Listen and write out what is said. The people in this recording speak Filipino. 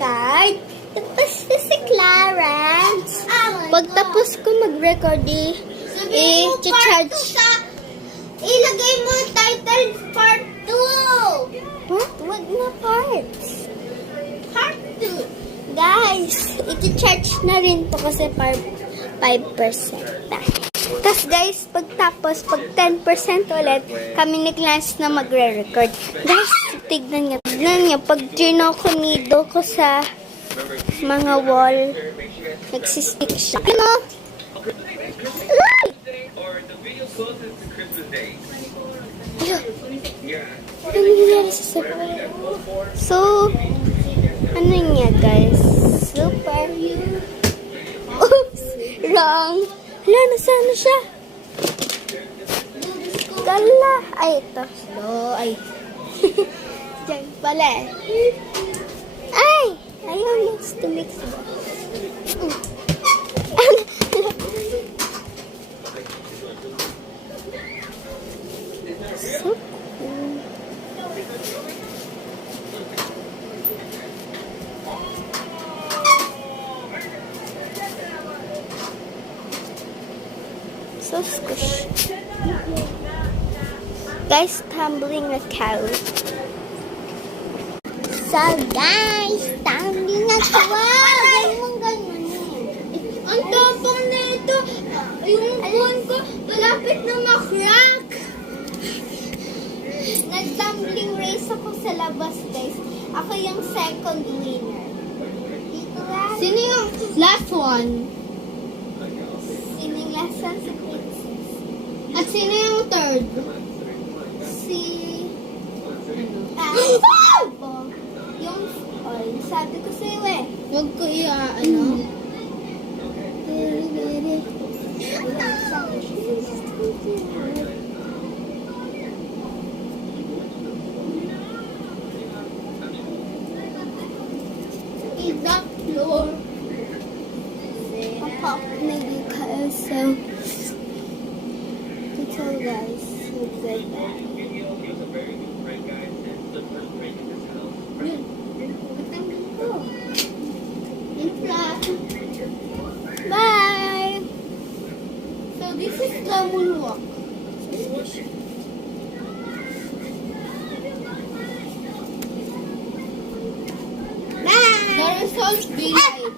card. Tapos si Clarence. Pagtapos ko mag-record, i-charge. Ilagay mo title part 2. Huh? Wag na parts. Part 2. Guys, i-charge na rin to kasi 5%. Tapos guys, pag 10% ulit, kami ni Clarence na magre-record. Guys, tignan nyo, pag kinokonido ko sa mga wall, nagsistick siya. Ano? Ano nangyayari sa sabay? So, ano niya guys? Super. Oops! Wrong! Hala, nasaan siya? Kala! Ay, ito. So, ay. Diyan pala eh. Ay! Ayaw mix to mix. So cool. So squish. Guys, tumbling a cow. So guys, tumbling a cow. Ang tapang na ito. Yung phone ko, malapit na makrack. Nag-tumbling race ako sa labas, guys. Ako yung second winner. Dito lang. Sino yung last one? Sino yung last one? Si Princess. At sino yung third? Si... yung... Oh, sabi ko sa'yo eh. Huwag ko ano. Is that floor? Pop maybe because so guys, look like that. Bye. So this is the moonwalk. Bye. The results be like.